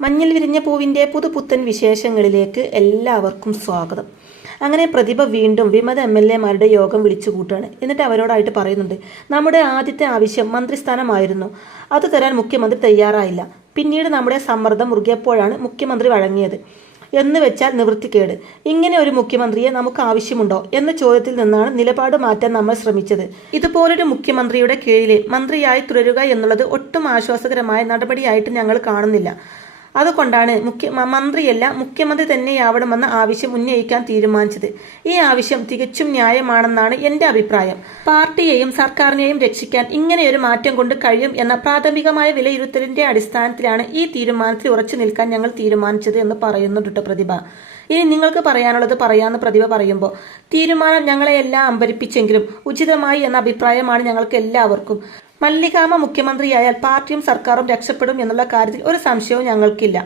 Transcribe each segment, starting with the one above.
മഞ്ഞൾ വിരിഞ്ഞ പൂവിൻ്റെ പുതുപുത്തൻ വിശേഷങ്ങളിലേക്ക് എല്ലാവർക്കും സ്വാഗതം. അങ്ങനെ പ്രതിഭ വീണ്ടും വിമത MLA-മാരുടെ യോഗം വിളിച്ചു കൂട്ടുകയാണ്. എന്നിട്ട് അവരോടായിട്ട് പറയുന്നുണ്ട്, നമ്മുടെ ആദ്യത്തെ ആവശ്യം മന്ത്രിസ്ഥാനമായിരുന്നു. അത് തരാൻ മുഖ്യമന്ത്രി തയ്യാറായില്ല. പിന്നീട് നമ്മുടെ സമ്മർദ്ദം മുറുകിയപ്പോഴാണ് മുഖ്യമന്ത്രി വഴങ്ങിയത്. എന്ന് വെച്ചാൽ നിവൃത്തിക്കേട്. ഇങ്ങനെ ഒരു മുഖ്യമന്ത്രിയെ നമുക്ക് ആവശ്യമുണ്ടോ എന്ന ചോദ്യത്തിൽ നിന്നാണ് നിലപാട് മാറ്റാൻ നമ്മൾ ശ്രമിച്ചത്. ഇതുപോലൊരു മുഖ്യമന്ത്രിയുടെ കീഴിൽ മന്ത്രിയായി തുടരുക എന്നുള്ളത് ഒട്ടും ആശ്വാസകരമായ നടപടിയായിട്ട് ഞങ്ങൾ കാണുന്നില്ല. അതുകൊണ്ടാണ് മന്ത്രിയല്ല മുഖ്യമന്ത്രി തന്നെയാവണമെന്ന ആവശ്യം ഉന്നയിക്കാൻ തീരുമാനിച്ചത്. ഈ ആവശ്യം തികച്ചും ന്യായമാണെന്നാണ് എൻ്റെ അഭിപ്രായം. പാർട്ടിയെയും സർക്കാരിനെയും രക്ഷിക്കാൻ ഇങ്ങനെയൊരു മാറ്റം കൊണ്ട് കഴിയും എന്ന പ്രാഥമികമായ വിലയിരുത്തലിന്റെ അടിസ്ഥാനത്തിലാണ് ഈ തീരുമാനത്തിൽ ഉറച്ചു നിൽക്കാൻ ഞങ്ങൾ തീരുമാനിച്ചത് എന്ന് പറയുന്നുണ്ട് പ്രതിഭ. ഇനി നിങ്ങൾക്ക് പറയാനുള്ളത് പറയാമെന്ന് പ്രതിഭ പറയുമ്പോൾ, തീരുമാനം ഞങ്ങളെയെല്ലാം അമ്പരിപ്പിച്ചെങ്കിലും ഉചിതമായി എന്ന അഭിപ്രായമാണ് ഞങ്ങൾക്ക് എല്ലാവർക്കും. മല്ലികാമ്മ മുഖ്യമന്ത്രിയായാൽ പാർട്ടിയും സർക്കാരും രക്ഷപ്പെടും എന്നുള്ള കാര്യത്തിൽ ഒരു സംശയവും ഞങ്ങൾക്കില്ല.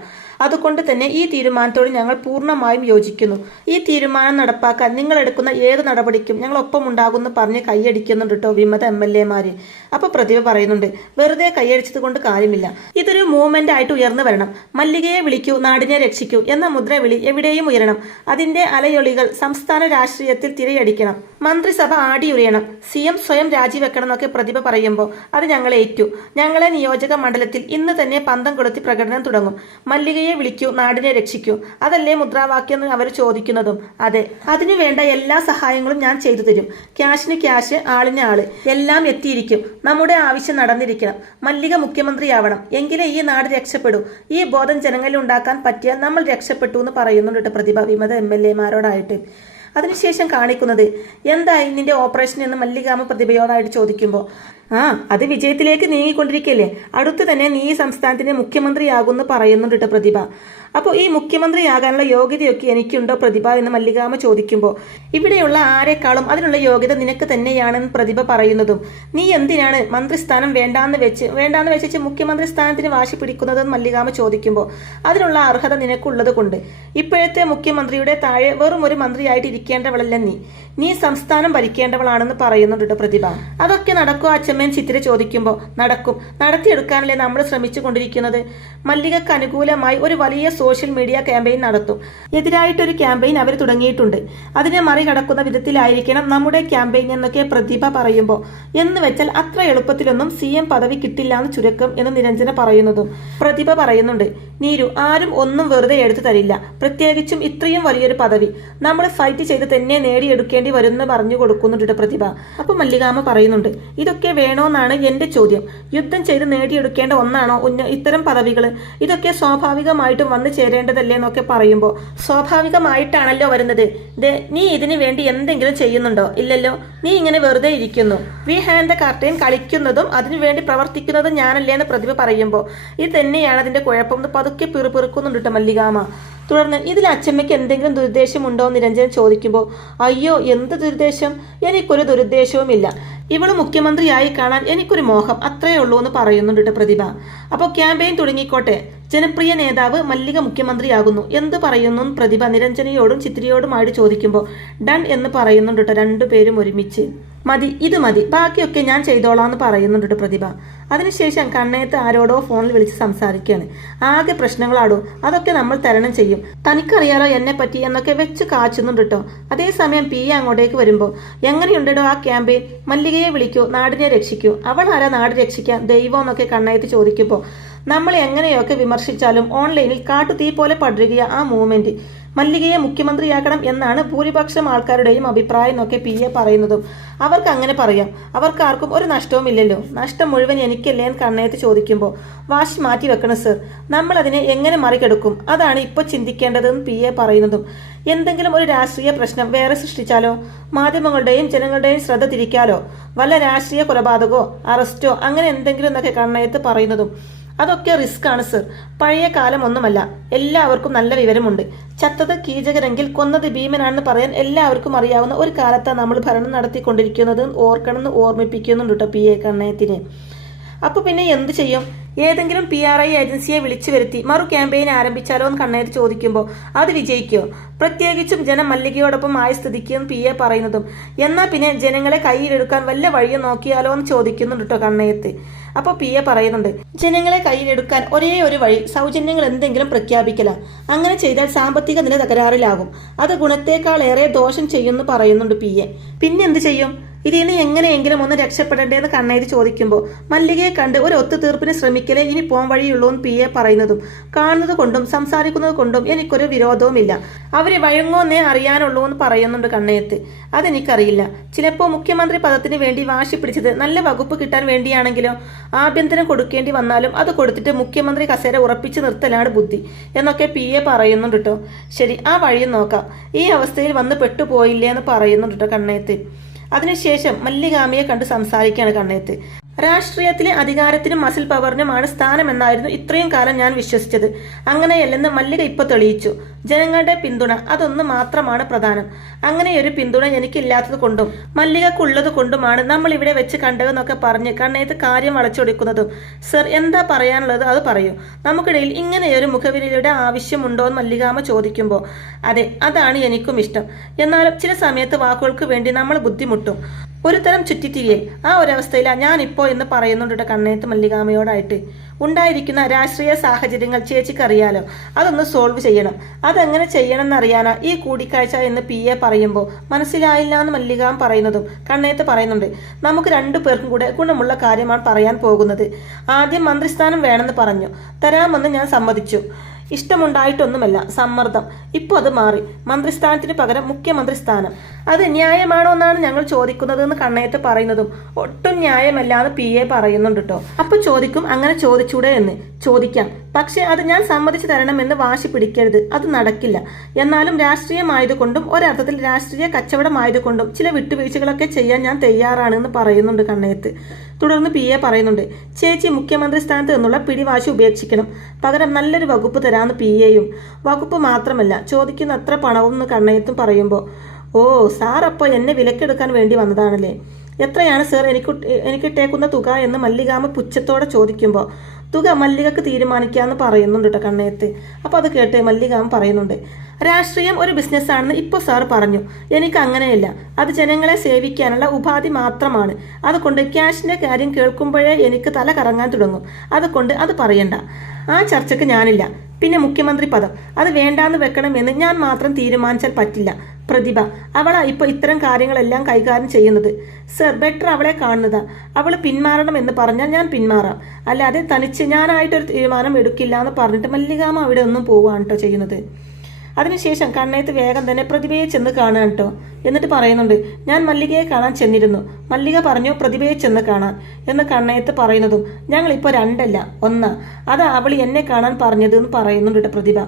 അതുകൊണ്ട് തന്നെ ഈ തീരുമാനത്തോട് ഞങ്ങൾ പൂർണ്ണമായും യോജിക്കുന്നു. ഈ തീരുമാനം നടപ്പാക്കാൻ നിങ്ങൾ എടുക്കുന്ന ഏത് നടപടിക്കും ഞങ്ങൾ ഒപ്പം ഉണ്ടാകുമെന്ന് പറഞ്ഞ് കൈയടിക്കുന്നുണ്ട് കേട്ടോ വിമത MLA-മാര്. അപ്പൊ പ്രതിഭ പറയുന്നുണ്ട്, വെറുതെ കൈയടിച്ചത് കൊണ്ട് കാര്യമില്ല. ഇതൊരു മൂവ്മെന്റ് ആയിട്ട് ഉയർന്നു വരണം. മല്ലികയെ വിളിക്കൂ, നാടിനെ രക്ഷിക്കൂ എന്ന മുദ്രവിളി എവിടെയും ഉയരണം. അതിന്റെ അലയൊളികൾ സംസ്ഥാന രാഷ്ട്രീയത്തിൽ തിരയടിക്കണം. മന്ത്രിസഭ ആടിയുറയണം. CM സ്വയം രാജിവെക്കണം എന്നൊക്കെ പ്രതിഭ പറയുമ്പോൾ അത് ഞങ്ങൾ ഏറ്റു. ഞങ്ങളെ നിയോജക മണ്ഡലത്തിൽ ഇന്ന് തന്നെ പന്തം കൊളുത്തി പ്രകടനം തുടങ്ങും. മല്ലികയെ വിളിക്കൂ, നാടിനെ രക്ഷിക്കൂ, അതല്ലേ മുദ്രാവാക്യം എന്ന് അവർ ചോദിക്കുന്നതും. അതെ, അതിനു വേണ്ട എല്ലാ സഹായങ്ങളും ഞാൻ ചെയ്തു തരും. ക്യാഷിന് ക്യാഷ്, ആളിന് ആള്, എല്ലാം എത്തിയിരിക്കും. നമ്മുടെ ആവശ്യം നടന്നിരിക്കണം. മല്ലിക മുഖ്യമന്ത്രിയാവണം, എങ്കിലേ ഈ നാട് രക്ഷപ്പെടൂ. ഈ ബോധം ജനങ്ങളിൽ ഉണ്ടാക്കാൻ പറ്റിയാൽ നമ്മൾ രക്ഷപ്പെട്ടു എന്ന് പറയുന്നുണ്ട് പ്രതിഭ വിമത MLA-മാരോടായിട്ട്. അതിനുശേഷം കാണിക്കുന്നത്, എന്തായി നിന്റെ ഓപ്പറേഷൻ എന്ന് മല്ലികാമ്മ പ്രതിഭയോടായിട്ട് ചോദിക്കുമ്പോൾ, അത് വിജയത്തിലേക്ക് നീങ്ങിക്കൊണ്ടിരിക്കല്ലേ, അടുത്ത് തന്നെ നീ ഈ സംസ്ഥാനത്തിന്റെ മുഖ്യമന്ത്രിയാകുമെന്ന് പറയുന്നുണ്ട് പ്രതിഭ. അപ്പോൾ ഈ മുഖ്യമന്ത്രിയാകാനുള്ള യോഗ്യതയൊക്കെ എനിക്കുണ്ടോ പ്രതിഭ എന്ന് മല്ലികാമ്മ ചോദിക്കുമ്പോൾ, ഇവിടെയുള്ള ആരെക്കാളും അതിനുള്ള യോഗ്യത നിനക്ക് തന്നെയാണെന്ന് പ്രതിഭ പറയുന്നതും, നീ എന്തിനാണ് മന്ത്രിസ്ഥാനം വേണ്ടാന്ന് വെച്ച് മുഖ്യമന്ത്രി സ്ഥാനത്തിന് വാശി പിടിക്കുന്നതെന്ന് മല്ലികാമ്മ ചോദിക്കുമ്പോൾ, അതിനുള്ള അർഹത നിനക്കുള്ളത് കൊണ്ട്. ഇപ്പോഴത്തെ മുഖ്യമന്ത്രിയുടെ താഴെ വെറും ഒരു മന്ത്രിയായിട്ട് ഇരിക്കേണ്ടവളല്ല നീ സംസ്ഥാനം ഭരിക്കേണ്ടവളാണെന്ന് പറയുന്നുണ്ട് പ്രതിഭ. അതൊക്കെ നടക്കുമോ അച്ഛമ്മേൻ ചിത്തിര ചോദിക്കുമ്പോൾ, നടക്കും. നടത്തിയെടുക്കാനല്ലേ നമ്മൾ ശ്രമിച്ചു കൊണ്ടിരിക്കുന്നത്. മല്ലികക്ക് അനുകൂലമായി ഒരു വലിയ സോഷ്യൽ മീഡിയ ക്യാമ്പയിൻ നടത്തും. എതിരായിട്ടൊരു ക്യാമ്പയിൻ അവർ തുടങ്ങിയിട്ടുണ്ട്. അതിനെ മറികടക്കുന്ന വിധത്തിലായിരിക്കണം നമ്മുടെ ക്യാമ്പയിൻ എന്നൊക്കെ പ്രതിഭ പറയുമ്പോൾ, എന്ന് വെച്ചാൽ അത്ര എളുപ്പത്തിലൊന്നും CM പദവി കിട്ടില്ല എന്ന് ചുരുക്കം എന്ന് നിരഞ്ജന പറയുന്നതും പ്രതിഭ പറയുന്നുണ്ട്, നീരു, ആരും ഒന്നും വെറുതെ എടുത്തു തരില്ല. പ്രത്യേകിച്ചും ഇത്രയും വലിയൊരു പദവി നമ്മൾ ഫൈറ്റ് ചെയ്ത് തന്നെ നേടിയെടുക്കേണ്ടി വരുമെന്ന് പറഞ്ഞു കൊടുക്കുന്നുണ്ട് പ്രതിഭ. അപ്പൊ മല്ലികാമ്മ പറയുന്നുണ്ട്, ഇതൊക്കെ വേണോന്നാണ് എന്റെ ചോദ്യം. യുദ്ധം ചെയ്ത് നേടിയെടുക്കേണ്ട ഒന്നാണോ ഇത്തരം പദവികൾ? ഇതൊക്കെ സ്വാഭാവികമായിട്ടും വന്നു ചേരേണ്ടതല്ലേ എന്നൊക്കെ പറയുമ്പോൾ, സ്വാഭാവികമായിട്ടാണല്ലോ വരുന്നത്. നീ ഇതിനു വേണ്ടി എന്തെങ്കിലും ചെയ്യുന്നുണ്ടോ? ഇല്ലല്ലോ. നീ ഇങ്ങനെ വെറുതെ ഇരിക്കുന്നു. വി ഹാൻഡ് ദ കർട്ടൻ കളിക്കുന്നതും അതിനുവേണ്ടി പ്രവർത്തിക്കുന്നതും ഞാനല്ലേ എന്ന് പ്രതിഭ പറയുമ്പോൾ, ഇത് തന്നെയാണ് അതിന്റെ കുഴപ്പം എന്ന് പതുക്കെ പിറുപിറുക്കുന്നുണ്ട് മല്ലികാമ്മ. തുടർന്ന്, ഇതിൽ അച്ഛമ്മയ്ക്ക് എന്തെങ്കിലും ദുരുദ്ദേശമുണ്ടോ എന്ന് നിരഞ്ജൻ ചോദിക്കുമ്പോൾ, അയ്യോ എന്ത് ദുരുദ്ദേശം, എനിക്കൊരു ദുരുദ്ദേശവുമില്ല. ഇവള് മുഖ്യമന്ത്രിയായി കാണാൻ എനിക്കൊരു മോഹം, അത്രയേ ഉള്ളൂ എന്ന് പറയുന്നുണ്ട് പ്രതിഭ. അപ്പോൾ ക്യാമ്പയിൻ തുടങ്ങിക്കോട്ടെ. ജനപ്രിയ നേതാവ് മല്ലിക മുഖ്യമന്ത്രിയാകുന്നു, എന്ത് പറയുന്നു പ്രതിഭ നിരഞ്ജനയോടും ചിത്രിയോടുമായിട്ട് ചോദിക്കുമ്പോൾ, ഡൺ എന്ന് പറയുന്നുണ്ട് രണ്ടുപേരും ഒരുമിച്ച്. മതി, ഇത് മതി, ബാക്കിയൊക്കെ ഞാൻ ചെയ്തോളാം എന്ന് പറയുന്നുണ്ട് പ്രതിഭ. അതിനുശേഷം കണ്ണയത്ത് ആരോടോ ഫോണിൽ വിളിച്ച് സംസാരിക്കുകയാണ്. ആകെ പ്രശ്നങ്ങളാടോ, അതൊക്കെ നമ്മൾ തരണം ചെയ്യും. തനിക്കറിയാലോ എന്നെ പറ്റി എന്നൊക്കെ വെച്ച് കാച്ചുന്നുണ്ട് കേട്ടോ. അതേസമയം PA അങ്ങോട്ടേക്ക് വരുമ്പോൾ, എങ്ങനെയുണ്ടോ ആ ക്യാമ്പയിൻ? മല്ലികയെ വിളിക്കൂ, നാടിനെ രക്ഷിക്കൂ. അവൾ ആരാ നാട് രക്ഷിക്കാൻ? ദൈവം എന്നൊക്കെ കണ്ണയത്ത് ചോദിക്കുമ്പോൾ, നമ്മൾ എങ്ങനെയൊക്കെ വിമർശിച്ചാലും ഓൺലൈനിൽ കാട്ടുതീ പോലെ പടരുകയ ആ മൂവ്മെന്റ്. മല്ലികയെ മുഖ്യമന്ത്രിയാക്കണം എന്നാണ് ഭൂരിപക്ഷം ആൾക്കാരുടെയും അഭിപ്രായം എന്നൊക്കെ PA പറയുന്നതും. അവർക്ക് അങ്ങനെ പറയാം, അവർക്ക് ആർക്കും ഒരു നഷ്ടവും ഇല്ലല്ലോ. നഷ്ടം മുഴുവൻ എനിക്കല്ലേ എന്ന് കണ്ണയത്ത് ചോദിക്കുമ്പോൾ, വാശി മാറ്റി വെക്കണം സർ, നമ്മൾ അതിനെ എങ്ങനെ മറികടക്കും, അതാണ് ഇപ്പോൾ ചിന്തിക്കേണ്ടതെന്ന് PA പറയുന്നതും. എന്തെങ്കിലും ഒരു രാഷ്ട്രീയ പ്രശ്നം വേറെ സൃഷ്ടിച്ചാലോ, മാധ്യമങ്ങളുടെയും ജനങ്ങളുടെയും ശ്രദ്ധ തിരിക്കാലോ, വല്ല രാഷ്ട്രീയ കൊലപാതകമോ അറസ്റ്റോ അങ്ങനെ എന്തെങ്കിലും എന്നൊക്കെ കണ്ണയത്ത് പറയുന്നതും. അതൊക്കെ റിസ്ക് ആണ് സർ. പഴയ കാലം ഒന്നുമല്ല, എല്ലാവർക്കും നല്ല വിവരമുണ്ട്. ചത്തത് കീചകരെങ്കിൽ കൊന്നത് ഭീമനാണെന്ന് പറയാൻ എല്ലാവർക്കും അറിയാവുന്ന ഒരു കാലത്താണ് നമ്മൾ ഭരണം നടത്തിക്കൊണ്ടിരിക്കുന്നത് ഓർക്കണമെന്ന് ഓർമ്മിപ്പിക്കുന്നുണ്ട് PA കണ്ണയത്തിനെ. അപ്പൊ പിന്നെ എന്ത് ചെയ്യും? ഏതെങ്കിലും PRI ഏജൻസിയെ വിളിച്ചു വരുത്തി മറു ക്യാമ്പയിൻ ആരംഭിച്ചാലോ എന്ന് കണ്ണേത്ത് ചോദിക്കുമ്പോൾ അത് വിജയിക്കുമോ? പ്രത്യേകിച്ചും ജനം മല്ലികയോടൊപ്പം ആയ സ്ഥിതിക്ക് PA പറയുന്നതും എന്നാ പിന്നെ ജനങ്ങളെ കയ്യിലെടുക്കാൻ വല്ല വഴിയും നോക്കിയാലോ എന്ന് ചോദിക്കുന്നുണ്ട് കേട്ടോ കണ്ണയത്ത്. അപ്പോൾ PA പറയുന്നുണ്ട്, ജനങ്ങളെ കയ്യിലെടുക്കാൻ ഒരേ ഒരു വഴി സൗജന്യങ്ങൾ എന്തെങ്കിലും പ്രഖ്യാപിക്കല. അങ്ങനെ ചെയ്താൽ സാമ്പത്തിക നില തകരാറിലാകും. അത് ഗുണത്തേക്കാളേറെ ദോഷം ചെയ്യുമെന്ന് പറയുന്നുണ്ട് PA. പിന്നെ എന്ത് ചെയ്യും? ഇതിന് എങ്ങനെയെങ്കിലും ഒന്ന് രക്ഷപ്പെടേണ്ടതെന്ന് കണ്ണേര് ചോദിക്കുമ്പോൾ മല്ലികയെ കണ്ട് ഒരു ഒത്തുതീർപ്പിന് ശ്രമിക്കലേ ഇനി പോകാൻ വഴിയുള്ളൂ എന്ന് PA പറയുന്നതും കാണുന്നത് കൊണ്ടും സംസാരിക്കുന്നത് കൊണ്ടും എനിക്കൊരു വിരോധവുമില്ല. അവരെ വഴങ്ങോന്നേ അറിയാനുള്ളൂ എന്ന് പറയുന്നുണ്ട് കണ്ണയത്ത്. അതെനിക്കറിയില്ല. ചിലപ്പോൾ മുഖ്യമന്ത്രി പദത്തിന് വേണ്ടി വാശി പിടിച്ചത് നല്ല വകുപ്പ് കിട്ടാൻ വേണ്ടിയാണെങ്കിലോ ആഭ്യന്തരം കൊടുക്കേണ്ടി വന്നാലും അത് കൊടുത്തിട്ട് മുഖ്യമന്ത്രി കസേര ഉറപ്പിച്ച് നിർത്തലാണ് ബുദ്ധി എന്നൊക്കെ PA പറയുന്നുണ്ട് കേട്ടോ. ശരി, ആ വഴിയും നോക്കാം. ഈ അവസ്ഥയിൽ വന്ന് പെട്ടുപോയില്ലേ എന്ന് പറയുന്നുണ്ട് കേട്ടോ കണ്ണയത്ത്. അതിനുശേഷം മല്ലികാമയെ കണ്ട് സംസാരിക്കുകയാണ് കണ്ണയത്ത്. രാഷ്ട്രീയത്തിലെ അധികാരത്തിനും മസിൽ പവറിനുമാണ് സ്ഥാനമെന്നായിരുന്നു ഇത്രയും കാലം ഞാൻ വിശ്വസിച്ചത്. അങ്ങനെയല്ലെന്ന് മല്ലിക ഇപ്പോൾ തെളിയിച്ചു. ജനങ്ങളുടെ പിന്തുണ അതൊന്ന് മാത്രമാണ് പ്രധാനം. അങ്ങനെയൊരു പിന്തുണ എനിക്കില്ലാത്തത് കൊണ്ടും മല്ലികക്കുള്ളത് കൊണ്ടുമാണ് നമ്മൾ ഇവിടെ വെച്ച് കണ്ടതെന്നൊക്കെ പറഞ്ഞ് കണ്ണയത്ത് കാര്യം വളച്ചൊടിക്കുന്നതും. സർ, എന്താ പറയാനുള്ളത് അത് പറയൂ. നമുക്കിടയിൽ ഇങ്ങനെയൊരു മുഖവിലയുടെ ആവശ്യമുണ്ടോ എന്ന് മല്ലികാമ ചോദിക്കുമ്പോൾ അതെ, അതാണ് എനിക്കും ഇഷ്ടം. എന്നാലും ചില സമയത്ത് വാക്കുകൾക്ക് വേണ്ടി നമ്മൾ ബുദ്ധിമുട്ടും. ഒരു തരം ചുറ്റിത്തിരിയൽ. ആ ഒരവസ്ഥയിലാണ് ഞാനിപ്പോൾ എന്ന് പറയുന്നുണ്ട് കണ്ണയത്ത് മല്ലികാമയോടായിട്ട്. ഉണ്ടായിരിക്കുന്ന രാഷ്ട്രീയ സാഹചര്യങ്ങൾ ചേച്ചിക്കറിയാലോ. അതൊന്ന് സോൾവ് ചെയ്യണം. അതെങ്ങനെ ചെയ്യണം എന്നറിയാനാ ഈ കൂടിക്കാഴ്ച എന്ന് PA പറയുമ്പോൾ മനസ്സിലായില്ല എന്ന് മല്ലികാമ പറയുന്നതും കണ്ണയത്ത് പറയുന്നുണ്ട്, നമുക്ക് രണ്ടു പേർക്കും കൂടെ ഗുണമുള്ള കാര്യമാണ് പറയാൻ പോകുന്നത്. ആദ്യം മന്ത്രിസ്ഥാനം വേണമെന്ന് പറഞ്ഞു. തരാമെന്ന് ഞാൻ സമ്മതിച്ചു. ഇഷ്ടമുണ്ടായിട്ടൊന്നുമല്ല, സമ്മർദ്ദം. ഇപ്പോൾ അത് മാറി. മന്ത്രിസ്ഥാനത്തിന് പകരം മുഖ്യമന്ത്രി സ്ഥാനം. അത് ന്യായമാണോ എന്നാണ് ഞങ്ങൾ ചോദിക്കുന്നത് എന്ന് കണ്ണയത്ത് പറയുന്നതും ഒട്ടും ന്യായമല്ല എന്ന് PA പറയുന്നുണ്ട് കേട്ടോ. അപ്പൊ ചോദിക്കും, അങ്ങനെ ചോദിച്ചൂടെ എന്ന്. ചോദിക്കാം, പക്ഷെ അത് ഞാൻ സമ്മതിച്ചു തരണമെന്ന് വാശി പിടിക്കരുത്. അത് നടക്കില്ല. എന്നാലും രാഷ്ട്രീയമായതുകൊണ്ടും ഒരർത്ഥത്തിൽ രാഷ്ട്രീയ കച്ചവടമായതുകൊണ്ടും ചില വിട്ടുവീഴ്ചകളൊക്കെ ചെയ്യാൻ ഞാൻ തയ്യാറാണെന്ന് പറയുന്നുണ്ട് കണ്ണയത്ത്. തുടർന്ന് PA പറയുന്നുണ്ട്, ചേച്ചി മുഖ്യമന്ത്രി സ്ഥാനത്ത് നിന്നുള്ള പിടിവാശി ഉപേക്ഷിക്കണം. പകരം നല്ലൊരു വകുപ്പ് തരാമെന്ന് PAയും. വകുപ്പ് മാത്രമല്ല, ചോദിക്കുന്ന അത്ര പണവും എന്ന് കണ്ണയത്തും പറയുമ്പോൾ ഓ സാർ, അപ്പോൾ എന്നെ വിലക്കെടുക്കാൻ വേണ്ടി വന്നതാണല്ലേ? എത്രയാണ് സർ എനിക്കിട്ടേക്കുന്ന തുക എന്ന് മല്ലികാമ പുച്ഛത്തോടെ ചോദിക്കുമ്പോൾ തുക മല്ലികക്ക് തീരുമാനിക്കാമെന്ന് പറയുന്നുണ്ട് കേട്ടോ കണ്ണയത്ത്. അപ്പോൾ അത് കേട്ട് മല്ലികാമ പറയുന്നുണ്ട്, രാഷ്ട്രീയം ഒരു ബിസിനസ്സാണെന്ന് ഇപ്പോൾ സാർ പറഞ്ഞു. എനിക്ക് അങ്ങനെയല്ല. അത് ജനങ്ങളെ സേവിക്കാനുള്ള ഉപാധി മാത്രമാണ്. അതുകൊണ്ട് ക്യാഷിൻ്റെ കാര്യം കേൾക്കുമ്പോഴേ എനിക്ക് തല കറങ്ങാൻ തുടങ്ങും. അതുകൊണ്ട് അത് പറയണ്ട. ആ ചർച്ചയ്ക്ക് ഞാനില്ല. പിന്നെ മുഖ്യമന്ത്രി പദം അത് വേണ്ടാന്ന് വെക്കണമെന്ന് ഞാൻ മാത്രം തീരുമാനിച്ചാൽ പറ്റില്ല. പ്രതിഭ, അവളാ ഇപ്പോൾ ഇത്തരം കാര്യങ്ങളെല്ലാം കൈകാര്യം ചെയ്യുന്നത്. സർ, ബെറ്റർ അവളെ കാണുന്നതാ. അവൾ പിന്മാറണം എന്ന് പറഞ്ഞാൽ ഞാൻ പിന്മാറാം. അല്ലാതെ തനിച്ച് ഞാനായിട്ടൊരു തീരുമാനം എടുക്കില്ല എന്ന് പറഞ്ഞിട്ട് മല്ലികാമ അവിടെ ഒന്നും പോവുകയാണ് കേട്ടോ ചെയ്യുന്നത്. അതിനുശേഷം കണ്ണയത്ത് വേഗം തന്നെ പ്രതിഭയെ ചെന്ന് കാണുക കേട്ടോ. എന്നിട്ട് പറയുന്നുണ്ട്, ഞാൻ മല്ലികയെ കാണാൻ ചെന്നിരുന്നു. മല്ലിക പറഞ്ഞു പ്രതിഭയെ ചെന്ന് കാണാൻ എന്ന് കണ്ണയത്ത് പറയുന്നതും ഞങ്ങളിപ്പോൾ രണ്ടല്ല ഒന്നാ. അതാ അവൾ എന്നെ കാണാൻ പറഞ്ഞത് എന്ന് പറയുന്നുണ്ട് കേട്ടോ പ്രതിഭ.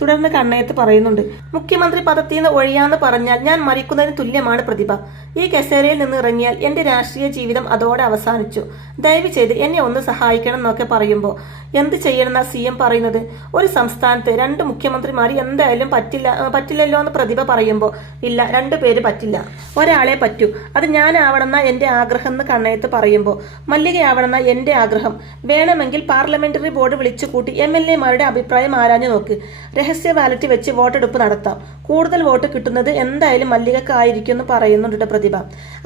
തുടർന്ന് കണ്ണയത്ത് പറയുന്നുണ്ട്, മുഖ്യമന്ത്രി പദത്തിൽ നിന്ന് ഒഴിയാന്ന് പറഞ്ഞാൽ ഞാൻ മരിക്കുന്നതിന് തുല്യമാണ് പ്രതിഭ. ഈ കസേരയിൽ നിന്ന് ഇറങ്ങിയാൽ എൻ്റെ രാഷ്ട്രീയ ജീവിതം അതോടെ അവസാനിച്ചു. ദയവ് ചെയ്ത് എന്നെ ഒന്ന് സഹായിക്കണം എന്നൊക്കെ പറയുമ്പോൾ എന്ത് ചെയ്യണമെന്നാ CM പറയുന്നത്? ഒരു സംസ്ഥാനത്ത് രണ്ട് മുഖ്യമന്ത്രിമാർ എന്തായാലും പറ്റില്ലല്ലോ എന്ന് പ്രതിഭ പറയുമ്പോൾ ഇല്ല, രണ്ടുപേര് പറ്റില്ല, ഒരാളെ പറ്റൂ. അത് ഞാനാവണമെന്ന എൻ്റെ ആഗ്രഹം എന്ന് കണ്ണയത്ത് പറയുമ്പോൾ മല്ലികയാവണമെന്ന എൻ്റെ ആഗ്രഹം. വേണമെങ്കിൽ പാർലമെന്ററി ബോർഡ് വിളിച്ചു കൂട്ടി MLA മാരുടെ അഭിപ്രായം ആരാഞ്ഞു നോക്ക്. രഹസ്യ ബാലറ്റ് വെച്ച് വോട്ടെടുപ്പ് നടത്താം. കൂടുതൽ വോട്ട് കിട്ടുന്നത് എന്തായാലും മല്ലികക്കായിരിക്കും എന്ന് പറയുന്നുണ്ട് പ്രതിഭ.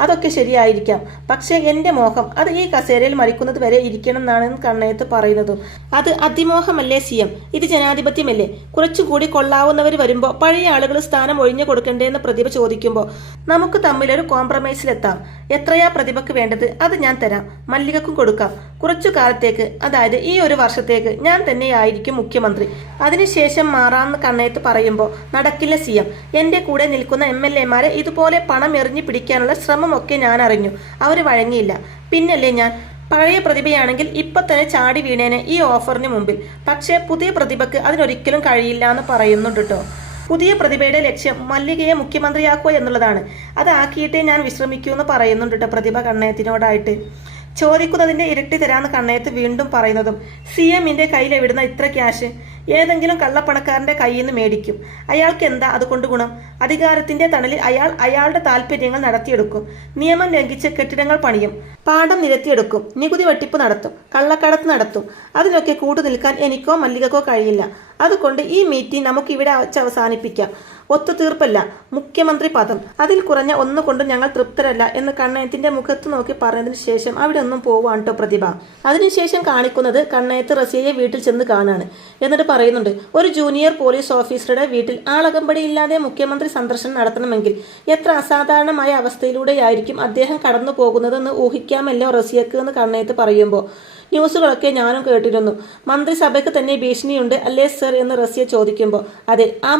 അതൊക്കെ ശരിയായിരിക്കാം. പക്ഷേ എൻ്റെ മോഹം അത് ഈ കസേരയിൽ മരിക്കുന്നത് വരെ ഇരിക്കണം എന്നാണ് കണ്ണയത്ത് പറയുന്നതും. അത് അതിമോഹമല്ലേ CM? ഇത് ജനാധിപത്യമല്ലേ? കുറച്ചുകൂടി കൊള്ളാവുന്നവർ വരുമ്പോൾ പഴയ ആളുകൾ സ്ഥാനം ഒഴിഞ്ഞു കൊടുക്കണ്ടേന്ന് പ്രതിഭ ചോദിക്കുമ്പോൾ നമുക്ക് തമ്മിലൊരു കോംപ്രമൈസിലെത്താം. എത്രയാ പ്രതിഭയ്ക്ക് വേണ്ടത് അത് ഞാൻ തരാം. മല്ലികക്കും കൊടുക്കാം. കുറച്ചു കാലത്തേക്ക്, അതായത് ഈ ഒരു വർഷത്തേക്ക് ഞാൻ തന്നെയായിരിക്കും മുഖ്യമന്ത്രി. അതിനുശേഷം മാറാമെന്ന് കണ്ണയത്ത് പറയുമ്പോൾ നടക്കില്ല CM. എൻ്റെ കൂടെ നിൽക്കുന്ന MLA മാരെ ഇതുപോലെ പണം എറിഞ്ഞു പിടിക്കാനുള്ള ശ്രമമൊക്കെ ഞാൻ അറിഞ്ഞു. അവർ വഴങ്ങിയില്ല. പിന്നല്ലേ ഞാൻ പഴയ പ്രതിഭയാണെങ്കിൽ ഇപ്പൊ തന്നെ ചാടി വീണേനെ ഈ ഓഫറിന് മുമ്പിൽ. പക്ഷേ പുതിയ പ്രതിഭയ്ക്ക് അതിനൊരിക്കലും കഴിയില്ല എന്ന് പറയുന്നുണ്ട് കേട്ടോ. പുതിയ പ്രതിഭയുടെ ലക്ഷ്യം മല്ലികയെ മുഖ്യമന്ത്രിയാക്കുക എന്നുള്ളതാണ്. അതാക്കിയിട്ടേ ഞാൻ വിശ്രമിക്കൂ എന്ന് പറയുന്നുണ്ട് കേട്ടോ പ്രതിഭ കണ്ണയത്തിനോടായിട്ട്. ചോദിക്കുന്നതിന്റെ ഇരട്ടി തരാന്ന് കണ്ണയത്ത് വീണ്ടും പറയുന്നതും CMന്റെ കയ്യിൽ എവിടുന്ന ഇത്ര ക്യാഷ്? ഏതെങ്കിലും കള്ളപ്പണക്കാരന്റെ കയ്യിൽ നിന്ന് മേടിക്കും. അയാൾക്ക് എന്താ അതുകൊണ്ട് ഗുണം? അധികാരത്തിന്റെ തണലിൽ അയാളുടെ താല്പര്യങ്ങൾ നടത്തിയെടുക്കും. നിയമം ലംഘിച്ച് കെട്ടിടങ്ങൾ പണിയും, പാടം നിരത്തിയെടുക്കും, നികുതി വെട്ടിപ്പ് നടത്തും, കള്ളക്കടത്ത് നടത്തും. അതിനൊക്കെ കൂട്ടുനിൽക്കാൻ എനിക്കോ മല്ലികക്കോ കഴിയില്ല. അതുകൊണ്ട് ഈ മീറ്റിംഗ് നമുക്കിവിടെ അവസാനിപ്പിക്കാം. ഒത്തുതീർപ്പല്ല, മുഖ്യമന്ത്രി പദം. അതിൽ കുറഞ്ഞ ഒന്നുകൊണ്ടും ഞങ്ങൾ തൃപ്തരല്ല എന്ന് കണ്ണയത്തിന്റെ മുഖത്ത് നോക്കി പറഞ്ഞതിന് ശേഷം അവിടെ ഒന്നും പോവാണ് കേട്ടോ പ്രതിഭ. അതിനുശേഷം കാണിക്കുന്നത് കണ്ണയത്ത് റസിയയെ വീട്ടിൽ ചെന്ന് കാണാണ്. എന്നിട്ട് പറയുന്നുണ്ട്, ഒരു ജൂനിയർ പോലീസ് ഓഫീസറുടെ വീട്ടിൽ ആളകമ്പടിയില്ലാതെ മുഖ്യമന്ത്രി സന്ദർശനം നടത്തണമെങ്കിൽ എത്ര അസാധാരണമായ അവസ്ഥയിലൂടെയായിരിക്കും അദ്ദേഹം കടന്നു പോകുന്നതെന്ന് ഊഹിക്കാമല്ലോ റസിയക്ക് എന്ന് കണ്ണയത്ത് പറയുമ്പോൾ, ന്യൂസുകളൊക്കെ ഞാനും കേട്ടിരുന്നു. മന്ത്രിസഭയ്ക്ക് തന്നെ ഭീഷണിയുണ്ട് അല്ലേ സർ എന്ന് റസിയ ചോദിക്കുമ്പോൾ, അതെ, ആ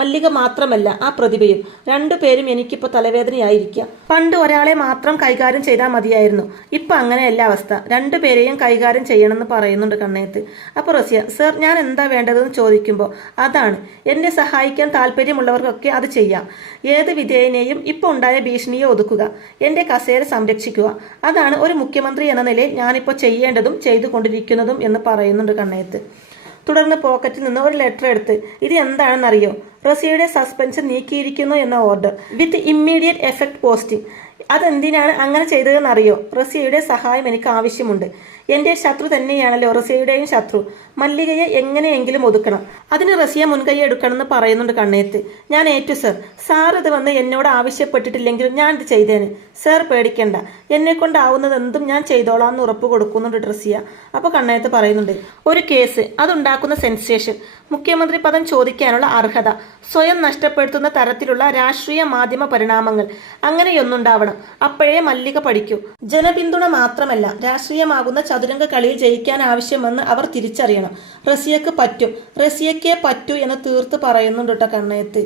മല്ലിക മാത്രമല്ല ആ പ്രതിഭയും, രണ്ടുപേരും എനിക്കിപ്പോൾ തലവേദനയായിരിക്കുക. പണ്ട് ഒരാളെ മാത്രം കൈകാര്യം ചെയ്താൽ മതിയായിരുന്നു, ഇപ്പം അങ്ങനെയല്ല അവസ്ഥ. രണ്ടുപേരെയും കൈകാര്യം ചെയ്യണമെന്ന് പറയുന്നുണ്ട് കണ്ണയത്ത്. അപ്പോൾ റസിയ, സർ ഞാൻ എന്താ വേണ്ടതെന്ന് ചോദിക്കുമ്പോൾ, അതാണ് എന്നെ സഹായിക്കാൻ താല്പര്യമുള്ളവർക്കൊക്കെ അത് ചെയ്യാം. ഏത് വിധേയനെയും ഇപ്പോൾ ഉണ്ടായ ഭീഷണിയെ ഒതുക്കുക, എൻ്റെ കസേര സംരക്ഷിക്കുക, അതാണ് ഒരു മുഖ്യമന്ത്രി എന്ന നിലയിൽ ഞാനിപ്പോൾ ചെയ്യേണ്ടതും ചെയ്തുകൊണ്ടിരിക്കുന്നതും എന്ന് പറയുന്നുണ്ട് കണ്ണയത്ത്. തുടർന്ന് പോക്കറ്റിൽ നിന്ന് ഒരു ലെറ്റർ എടുത്ത്, ഇത് എന്താണെന്നറിയോ? റസിയയുടെ സസ്പെൻഷൻ നീക്കിയിരിക്കുന്നു എന്ന order with immediate effect posting. അതെന്തിനാണ് അങ്ങനെ ചെയ്തതെന്നറിയോ? റസിയയുടെ സഹായം എനിക്ക് ആവശ്യമുണ്ട്. എൻ്റെ ശത്രു തന്നെയാണല്ലോ റസിയയുടെയും ശത്രു. മല്ലികയെ എങ്ങനെയെങ്കിലും ഒതുക്കണം. അതിന് റസിയ മുൻകൈ എടുക്കണമെന്ന് പറയുന്നുണ്ട് കണ്ണയത്ത്. ഞാൻ ഏറ്റു സർ. സാർ ഇത് വന്ന് എന്നോട് ആവശ്യപ്പെട്ടിട്ടില്ലെങ്കിലും ഞാൻ ഇത് ചെയ്തേന്. സർ പേടിക്കണ്ട, എന്നെ കൊണ്ടാവുന്നത് എന്തും ഞാൻ ചെയ്തോളാം എന്ന് ഉറപ്പ് കൊടുക്കുന്നുണ്ട് റസിയ. അപ്പോൾ കണ്ണയത്ത് പറയുന്നുണ്ട്, ഒരു കേസ്, അതുണ്ടാക്കുന്ന സെൻസേഷൻ, മുഖ്യമന്ത്രി പദം ചോദിക്കാനുള്ള അർഹത, സ്വയം നഷ്ടപ്പെടുത്തുന്ന തരത്തിലുള്ള രാഷ്ട്രീയ മാധ്യമ പരിണാമങ്ങൾ, അങ്ങനെയൊന്നുണ്ടാവണം. അപ്പോഴേ മല്ലിക പഠിക്കൂ. ജനപിന്തുണ മാത്രമല്ല, രാഷ്ട്രീയമാകുന്ന ചതുരംഗ കളിയിൽ ജയിക്കാൻ ആവശ്യമെന്ന് അവർ തിരിച്ചറിയണം. റസിയക്ക് പറ്റും, റസിയക്കേ പറ്റൂ എന്ന് തീർത്ത് പറയുന്നുണ്ട് കേട്ടോ കണ്ണയത്ത്.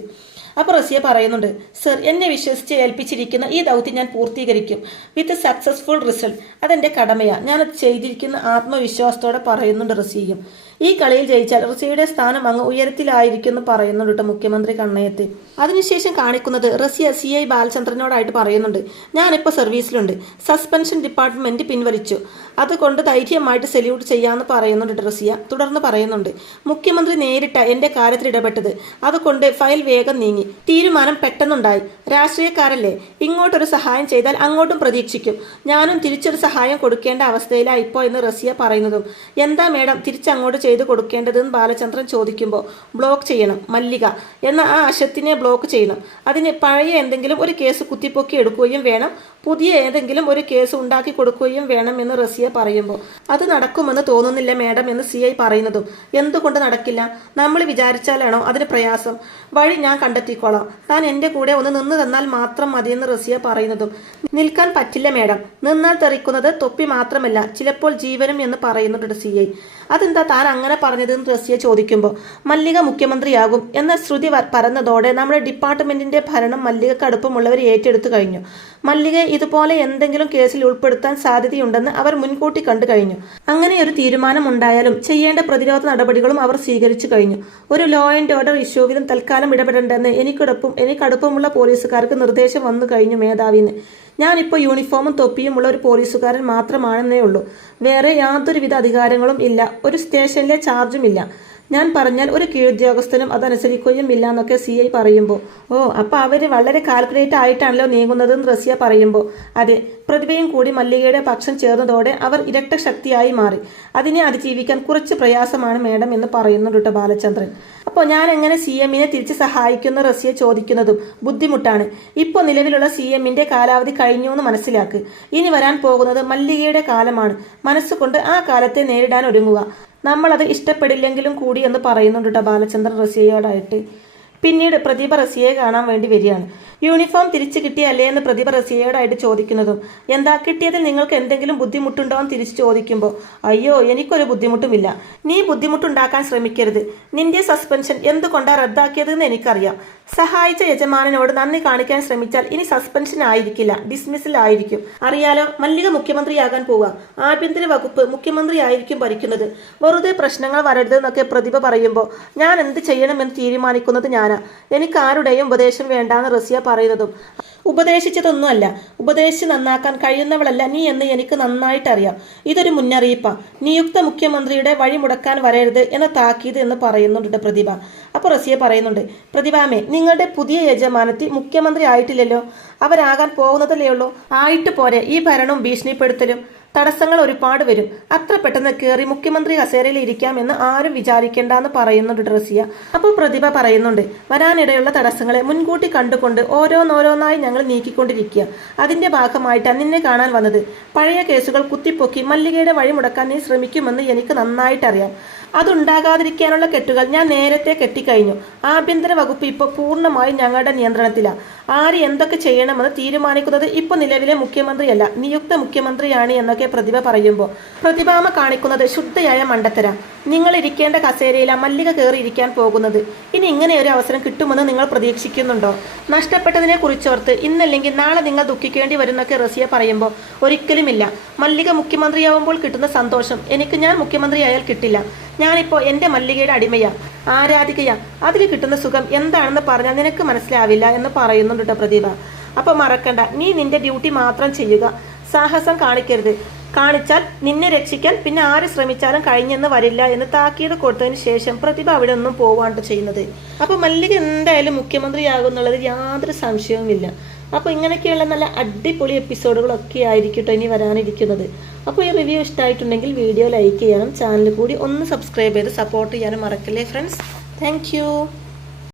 അപ്പോൾ റസിയ പറയുന്നുണ്ട്, സർ എന്നെ വിശ്വസിച്ച് ഏൽപ്പിച്ചിരിക്കുന്ന ഈ ദൗത്യം ഞാൻ പൂർത്തീകരിക്കും വിത്ത് സക്സസ്ഫുൾ റിസൾട്ട്. അതെൻ്റെ കടമയാണ്, ഞാനത് ചെയ്തിരിക്കുന്ന ആത്മവിശ്വാസത്തോടെ പറയുന്നുണ്ട് റസിയയും. ഈ കളിയിൽ ജയിച്ചാൽ റസിയയുടെ സ്ഥാനം അങ്ങ് ഉയരത്തിലായിരിക്കും എന്ന് പറയുന്നുണ്ട് കേട്ടോ മുഖ്യമന്ത്രി കണ്ണയത്ത്. അതിനുശേഷം കാണിക്കുന്നത് റസിയ CI ബാലചന്ദ്രനോടായിട്ട് പറയുന്നുണ്ട്, ഞാനിപ്പോൾ സർവീസിലുണ്ട്, സസ്പെൻഷൻ ഡിപ്പാർട്ട്മെന്റ് പിൻവലിച്ചു, അതുകൊണ്ട് ധൈര്യമായിട്ട് സല്യൂട്ട് ചെയ്യാമെന്ന് പറയുന്നുണ്ട് റസിയ. തുടർന്ന് പറയുന്നുണ്ട്, മുഖ്യമന്ത്രി നേരിട്ട എൻ്റെ കാര്യത്തിൽ ഇടപെട്ടത്, അതുകൊണ്ട് ഫയൽ വേഗം നീങ്ങി, തീരുമാനം പെട്ടെന്നുണ്ടായി. രാഷ്ട്രീയക്കാരല്ലേ, ഇങ്ങോട്ടൊരു സഹായം ചെയ്താൽ അങ്ങോട്ടും പ്രതീക്ഷിക്കും. ഞാനും തിരിച്ചൊരു സഹായം കൊടുക്കേണ്ട അവസ്ഥയിലാണ് ഇപ്പോൾ എന്ന് റസിയ പറയുന്നതും, എന്താ മേഡം തിരിച്ചങ്ങോട്ട് ചെയ്ത് കൊടുക്കേണ്ടതെന്ന് ബാലചന്ദ്രൻ ചോദിക്കുമ്പോൾ, ബ്ലോക്ക് ചെയ്യണം മല്ലിക എന്ന ആ അശത്തിനെ ബ്ലോക്ക് ചെയ്യണം. അതിന് പഴയ എന്തെങ്കിലും ഒരു കേസ് കുത്തിപ്പൊക്കി എടുക്കുകയും വേണം, പുതിയ ഏതെങ്കിലും ഒരു കേസ് ഉണ്ടാക്കി കൊടുക്കുകയും വേണം എന്ന് റസിയ പറയുമ്പോൾ, അത് നടക്കുമെന്ന് തോന്നുന്നില്ല മേഡം എന്ന് CI പറയുന്നതും, എന്തുകൊണ്ട് നടക്കില്ല? നമ്മൾ വിചാരിച്ചാലാണോ അതിന് പ്രയാസം? വഴി ഞാൻ കണ്ടെത്തിക്കോളാം, താൻ എൻ്റെ കൂടെ ഒന്ന് നിന്ന് തന്നാൽ മാത്രം മതിയെന്ന് റസിയ പറയുന്നതും, നിൽക്കാൻ പറ്റില്ല മേഡം, നിന്നാൽ തെറിക്കുന്നത് തൊപ്പി മാത്രമല്ല ചിലപ്പോൾ ജീവനും എന്ന് പറയുന്നുണ്ട് CI. അതെന്താ താൻ അങ്ങനെ പറഞ്ഞതെന്ന് റസിയ ചോദിക്കുമ്പോൾ, മല്ലിക മുഖ്യമന്ത്രിയാകും എന്ന ശ്രുതി പരന്നതോടെ നമ്മുടെ ഡിപ്പാർട്ട്മെന്റിന്റെ ഭരണം മല്ലികക്ക് അടുപ്പമുള്ളവർ ഏറ്റെടുത്തു കഴിഞ്ഞു. മല്ലികയെ ഇതുപോലെ എന്തെങ്കിലും കേസിൽ ഉൾപ്പെടുത്താൻ സാധ്യതയുണ്ടെന്ന് അവർ മുൻകൂട്ടി കണ്ടു കഴിഞ്ഞു. അങ്ങനെ ഒരു തീരുമാനം ഉണ്ടായാലും ചെയ്യേണ്ട പ്രതിരോധ നടപടികളും അവർ സ്വീകരിച്ചു കഴിഞ്ഞു. ഒരു ലോ ആൻഡ് ഓർഡർ ഇഷ്യൂവിലും തൽക്കാലം ഇടപെടേണ്ടെന്ന് എനിക്കടുപ്പമുള്ള പോലീസുകാർക്ക് നിർദ്ദേശം വന്നു കഴിഞ്ഞു മേധാവിന്ന്. ഞാനിപ്പോൾ യൂണിഫോമും തൊപ്പിയുമുള്ള ഒരു പോലീസുകാരൻ മാത്രമാണെന്നേ ഉള്ളൂ. വേറെ യാതൊരുവിധ അധികാരങ്ങളും ഇല്ല, ഒരു സ്റ്റേഷനിലെ ചാർജും ഇല്ല. ഞാൻ പറഞ്ഞാൽ ഒരു കീഴുദ്യോഗസ്ഥനും അതനുസരിക്കുകയും ഇല്ല എന്നൊക്കെ CI പറയുമ്പോൾ, ഓ അപ്പോൾ അവർ വളരെ കാൽക്കുലേറ്റ് ആയിട്ടാണല്ലോ നീങ്ങുന്നതെന്ന് റസിയ പറയുമ്പോൾ, അതെ, പ്രതിഭയും കൂടി മല്ലികയുടെ പക്ഷം ചേർന്നതോടെ അവർ ഇരട്ട ശക്തിയായി മാറി. അതിനെ അതിജീവിക്കാൻ കുറച്ച് പ്രയാസമാണ് മേഡം എന്ന് പറയുന്നുണ്ട് കേട്ടോ ബാലചന്ദ്രൻ. അപ്പോൾ ഞാൻ എങ്ങനെ CMനെ തിരിച്ച് സഹായിക്കുന്ന റസിയ ചോദിക്കുന്നതും ബുദ്ധിമുട്ടാണ്. ഇപ്പോൾ നിലവിലുള്ള CMന്റെ കാലാവധി കഴിഞ്ഞു എന്ന് മനസ്സിലാക്ക്. ഇനി വരാൻ പോകുന്നത് മല്ലികയുടെ കാലമാണ്. മനസ്സുകൊണ്ട് ആ കാലത്തെ നേരിടാൻ ഒരുങ്ങുക. നമ്മളത് ഇഷ്ടപ്പെടില്ലെങ്കിലും കൂടി എന്ന് പറയുന്നുണ്ട് കേട്ടോ ബാലചന്ദ്രൻ റസിയയോടായിട്ട്. പിന്നീട് പ്രതിഭ റസിയയെ കാണാൻ വേണ്ടി വരികയാണ്. യൂണിഫോം തിരിച്ചു കിട്ടിയല്ലേ എന്ന് പ്രതിഭ റസിയയോടായിട്ട് ചോദിക്കുന്നതും, എന്താ കിട്ടിയതിൽ നിങ്ങൾക്ക് എന്തെങ്കിലും ബുദ്ധിമുട്ടുണ്ടോ എന്ന് തിരിച്ചു ചോദിക്കുമ്പോൾ, അയ്യോ എനിക്കൊരു ബുദ്ധിമുട്ടുമില്ല, നീ ബുദ്ധിമുട്ടുണ്ടാക്കാൻ ശ്രമിക്കരുത്. നിന്റെ സസ്പെൻഷൻ എന്തുകൊണ്ടാണ് റദ്ദാക്കിയതെന്ന് എനിക്കറിയാം. സഹായിച്ച യജമാനനോട് നന്ദി കാണിക്കാൻ ശ്രമിച്ചാൽ ഇനി സസ്പെൻഷൻ ആയിരിക്കില്ല, ഡിസ്മിസൽ ആയിരിക്കും. അറിയാലോ, മല്ലിക മുഖ്യമന്ത്രിയാകാൻ പോവുക, ആഭ്യന്തര വകുപ്പ് മുഖ്യമന്ത്രി ആയിരിക്കും ഭരിക്കുന്നത്. വെറുതെ പ്രശ്നങ്ങൾ വരരുതെന്നൊക്കെ പ്രതിഭ പറയുമ്പോൾ, ഞാൻ എന്ത് ചെയ്യണമെന്ന് തീരുമാനിക്കുന്നത് ഞാനാ, എനിക്ക് ആരുടെയും ഉപദേശം വേണ്ടാന്ന് റസിയ പറയുന്നതും, ഉപദേശിച്ചതൊന്നുമല്ല, ഉപദേശിച്ച് നന്നാക്കാൻ കഴിയുന്നവളല്ല നീ എന്ന് എനിക്ക് നന്നായിട്ടറിയാം. ഇതൊരു മുന്നറിയിപ്പാ. നിയുക്ത മുഖ്യമന്ത്രിയുടെ വഴി മുടക്കാൻ വരരുത് എന്ന താക്കീത് എന്ന് പറയുന്നുണ്ട് പ്രതിഭ. അപ്പോൾ റസിയ പറയുന്നുണ്ട്, പ്രതിഭാമേ, നിങ്ങളുടെ പുതിയ യജമാനത്തി മുഖ്യമന്ത്രി ആയിട്ടില്ലല്ലോ, അവരാകാൻ പോകുന്നതല്ലേ ഉള്ളൂ. ആയിട്ട് പോരെ ഈ ഭരണവും ഭീഷണിപ്പെടുത്തലും. തടസ്സങ്ങൾ ഒരുപാട് വരും. അത്ര പെട്ടെന്ന് കയറി മുഖ്യമന്ത്രി കസേരയിൽ ഇരിക്കാമെന്ന് ആരും വിചാരിക്കേണ്ടെന്ന് പറയുന്നുണ്ട് റസിയ. അപ്പോൾ പ്രതിഭ പറയുന്നുണ്ട്, വരാനിടയുള്ള തടസ്സങ്ങളെ മുൻകൂട്ടി കണ്ടുകൊണ്ട് ഓരോന്നോരോന്നായി ഞങ്ങൾ നീക്കിക്കൊണ്ടിരിക്കുക. അതിന്റെ ഭാഗമായിട്ടാണ് നിന്നെ കാണാൻ വന്നത്. പഴയ കേസുകൾ കുത്തിപ്പൊക്കി മല്ലികയുടെ വഴി മുടക്കാൻ നീ ശ്രമിക്കുമെന്ന് എനിക്ക് നന്നായിട്ടറിയാം. അതുണ്ടാകാതിരിക്കാനുള്ള കെട്ടുകൾ ഞാൻ നേരത്തെ കെട്ടിക്കഴിഞ്ഞു. ആഭ്യന്തര വകുപ്പ് ഇപ്പോൾ പൂർണ്ണമായും ഞങ്ങളുടെ നിയന്ത്രണത്തിലാണ്. ആര് എന്തൊക്കെ ചെയ്യണമെന്ന് തീരുമാനിക്കുന്നത് ഇപ്പോൾ നിലവിലെ മുഖ്യമന്ത്രിയല്ല, നിയുക്ത മുഖ്യമന്ത്രിയാണ് എന്നൊക്കെ പ്രതിഭ പറയുമ്പോൾ പ്രതിഭാമ കാണിക്കുന്നത് ശുദ്ധയായ മണ്ടത്തര. നിങ്ങൾ ഇരിക്കേണ്ട കസേരയിലാണ് മല്ലിക കയറി ഇരിക്കാൻ പോകുന്നത്. ഇനി ഇങ്ങനെ ഒരു അവസരം കിട്ടുമെന്ന് നിങ്ങൾ പ്രതീക്ഷിക്കുന്നുണ്ടോ? നഷ്ടപ്പെട്ടതിനെ കുറിച്ചോർത്ത് ഇന്നല്ലെങ്കിൽ നാളെ നിങ്ങൾ ദുഃഖിക്കേണ്ടി വരുന്നൊക്കെ റസിയ പറയുമ്പോൾ ഒരിക്കലുമില്ല. മല്ലിക മുഖ്യമന്ത്രിയാവുമ്പോൾ കിട്ടുന്ന സന്തോഷം ഞാൻ മുഖ്യമന്ത്രിയായാൽ കിട്ടില്ല. ഞാനിപ്പോൾ എൻ്റെ മല്ലികയുടെ അടിമയാ, ആരാധികയാ. അതിൽ കിട്ടുന്ന സുഖം എന്താണെന്ന് പറഞ്ഞാൽ നിനക്ക് മനസ്സിലാവില്ല എന്ന് പറയുന്നുണ്ട് കേട്ടോ പ്രതിഭ. അപ്പോൾ മറക്കണ്ട, നീ നിന്റെ ഡ്യൂട്ടി മാത്രം ചെയ്യുക, സാഹസം കാണിക്കരുത്. കാണിച്ചാൽ നിന്നെ രക്ഷിക്കാൻ പിന്നെ ആര് ശ്രമിച്ചാലും കഴിഞ്ഞെന്ന് വരില്ല എന്ന് താക്കീത് കൊടുത്തതിന് ശേഷം പ്രതിഭ അവിടെ ഒന്നും പോവാണ്ട് ചെയ്യുന്നത്. അപ്പോൾ മല്ലിക എന്തായാലും മുഖ്യമന്ത്രിയാകുന്നുള്ളത് യാതൊരു സംശയവുമില്ല. അപ്പോൾ ഇങ്ങനെയൊക്കെയുള്ള നല്ല അടിപൊളി എപ്പിസോഡുകളൊക്കെ ആയിരിക്കും ഇനി വരാനിരിക്കുന്നത്. അപ്പോൾ ഈ റിവ്യൂ ഇഷ്ടമായിട്ടുണ്ടെങ്കിൽ വീഡിയോ ലൈക്ക് ചെയ്യാനും ചാനൽ കൂടി ഒന്ന് സബ്സ്ക്രൈബ് ചെയ്ത് സപ്പോർട്ട് ചെയ്യാനും മറക്കല്ലേ ഫ്രണ്ട്സ്. താങ്ക്